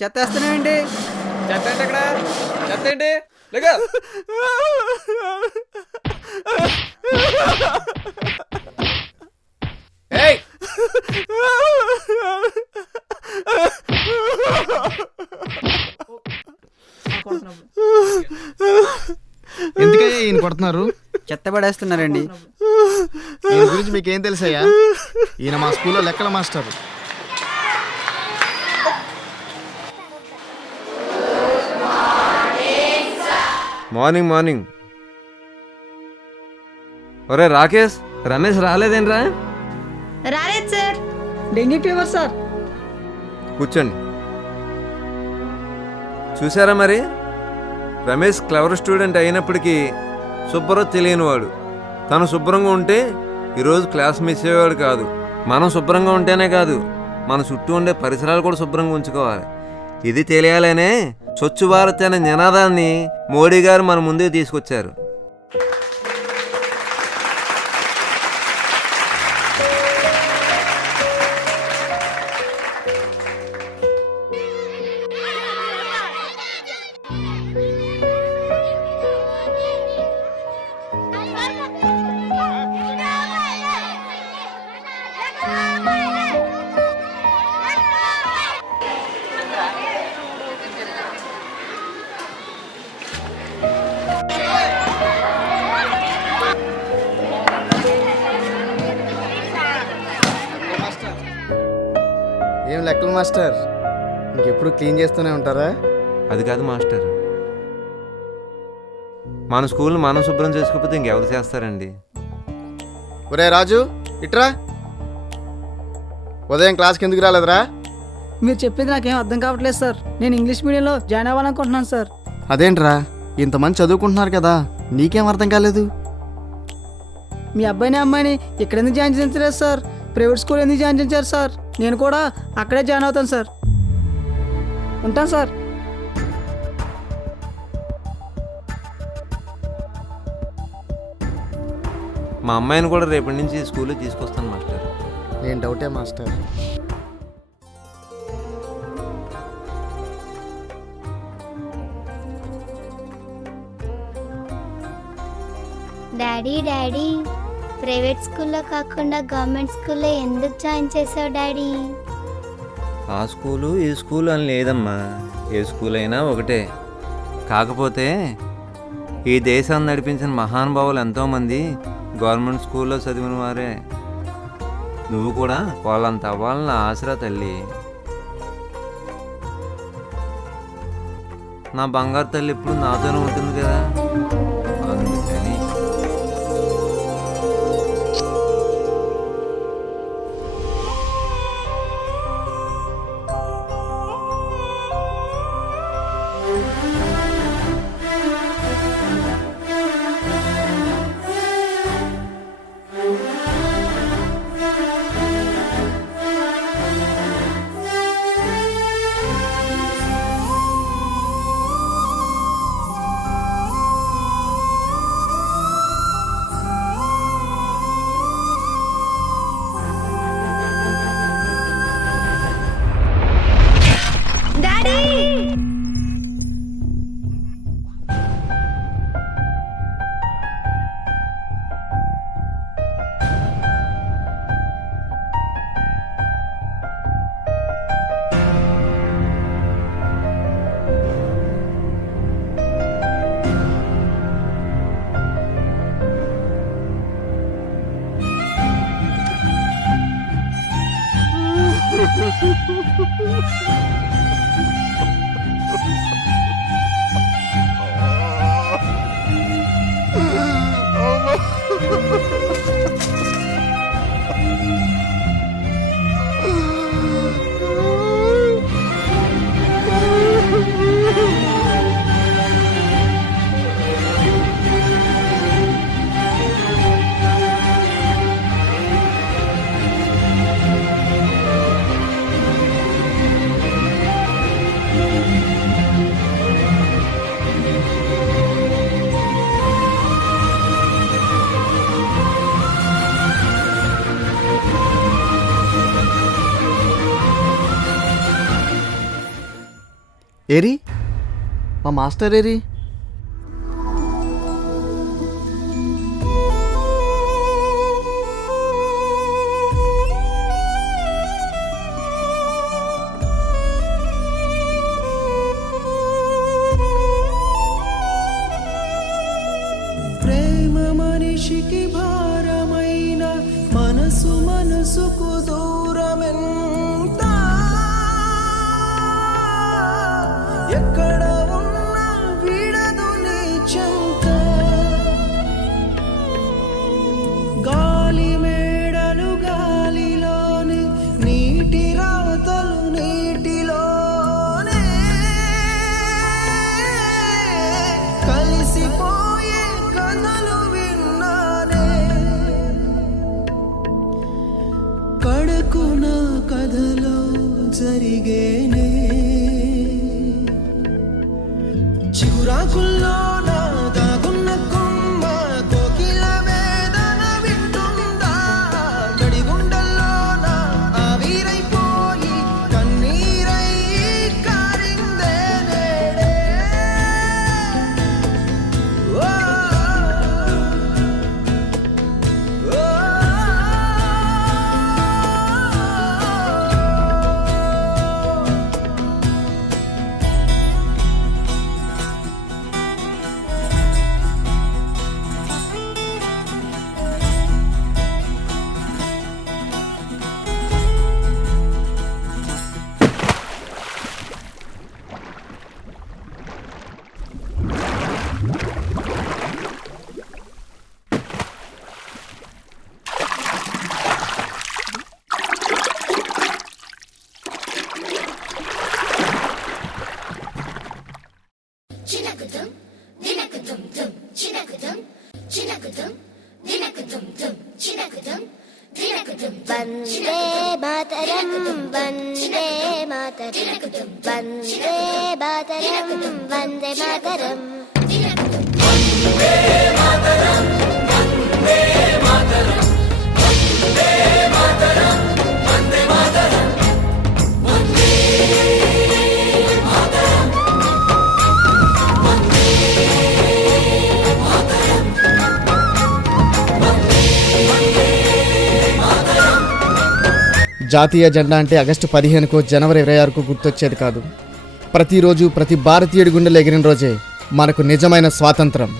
చెత్త వేస్తున్నానండి. చెత్త ఏంటి అక్కడ? చెత్త ఏంటి? లేక ఏయ్! ఎందుకయ్యా ఈయన కొడుతున్నారు? చెత్త పడేస్తున్నారండి. ఈయన గురించి మీకేం తెలుసయ్యా? ఈయన మా స్కూల్లో లెక్కల మాస్టర్. Morning morning. ఒరే రాకేష్, రమేష్ రాలేదేంట్రా? రాలేదు సార్. Dengue fever sir. కూర్చోండి. చూసారా మరి, రమేష్ క్లవర్ స్టూడెంట్ అయినప్పటికీ శుభ్రత తెలియనివాడు. తను శుభ్రంగా ఉంటే ఈరోజు క్లాస్ మిస్ అయ్యేవాడు కాదు. మనం శుభ్రంగా ఉంటేనే కాదు, మన చుట్టూ ఉండే పరిసరాలు కూడా శుభ్రంగా ఉంచుకోవాలి. ఇది తెలియాలనే స్వచ్ఛ భారత్ అనే నినాదాన్ని మోడీ గారు మన ముందుకు తీసుకొచ్చారు. ఏం లెక్కల మాస్టర్, ఇంకెప్పుడు క్లీన్ చేస్తూనే ఉంటారా? అది కాదు మాస్టర్, మన స్కూల్ని మనం శుభ్రం చేసుకోకపోతే ఇంకెవరు చేస్తారండి? ఒరే రాజు, ఇట్రా. ఉదయం క్లాస్కి ఎందుకు రాలేదురా? మీరు చెప్పింది నాకేం అర్థం కావట్లేదు సార్. నేను ఇంగ్లీష్ మీడియంలో జాయిన్ అవ్వాలనుకుంటున్నాను సార్. అదేంట్రా, ఇంతమంది చదువుకుంటున్నారు కదా, నీకేం అర్థం కాలేదు? మీ అబ్బాయిని అమ్మాయిని ఇక్కడ ఎందుకు జాయిన్ చేయించలేదు సార్? ప్రైవేట్ స్కూల్ ఎందుకు జాయిన్ చేయించారు సార్? నేను కూడా అక్కడే జాయిన్ అవుతాను సార్. ఉంటాను సార్. మా అమ్మాయిని కూడా రేపటి నుంచి స్కూల్కి తీసుకొస్తాను మాస్టర్. నేను డౌటే మాస్టర్. డాడీ ప్రైవేట్ స్కూల్లో కాకుండా గవర్నమెంట్ స్కూల్లో ఎందుకు జాయిన్ చేసావు డాడీ? ఆ స్కూలు ఈ స్కూలు అని లేదమ్మా, ఏ స్కూల్ అయినా ఒకటే. కాకపోతే ఈ దేశాన్ని నడిపించిన మహానుభావులు ఎంతోమంది గవర్నమెంట్ స్కూల్లో చదివిన వారే. నువ్వు కూడా వాళ్ళంత అవ్వాలని ఆశరా తల్లి. నా బంగారు తల్లి ఇప్పుడు నాతోనే ఉంటుంది కదా, అందుకని. ఏరి మా మాస్టర్ ఏరి? ప్రేమ మనిషికి భారమైన మనసు మనసుకు దూరమెంత ఎక్కడ ఉన్నా విడదు నీ చెంత గాలి మేడలు గాలిలోని నీటి రాతలు నీటిలోనే కలిసిపోయే కథలు విన్నానే కడకున కథలో జరిగేనే చిగురాకుల్లో నా దాగున్న కొమ్మ కోకిల వేదన వింటుందా గడిగుండల్లో నా ఆవిరైపోయి కన్నీరై కారిందే నేడే ఓ ఓ వందే మాతరం వందే మాతరం వందే మాతరం వందే మాతరం జాతీయ జెండా అంటే ఆగస్టు 15కో జనవరి 26కో గుర్తొచ్చేది కాదు. ప్రతిరోజు ప్రతి భారతీయుడి గుండెలు ఎగిరిన రోజే మనకు నిజమైన స్వాతంత్రం.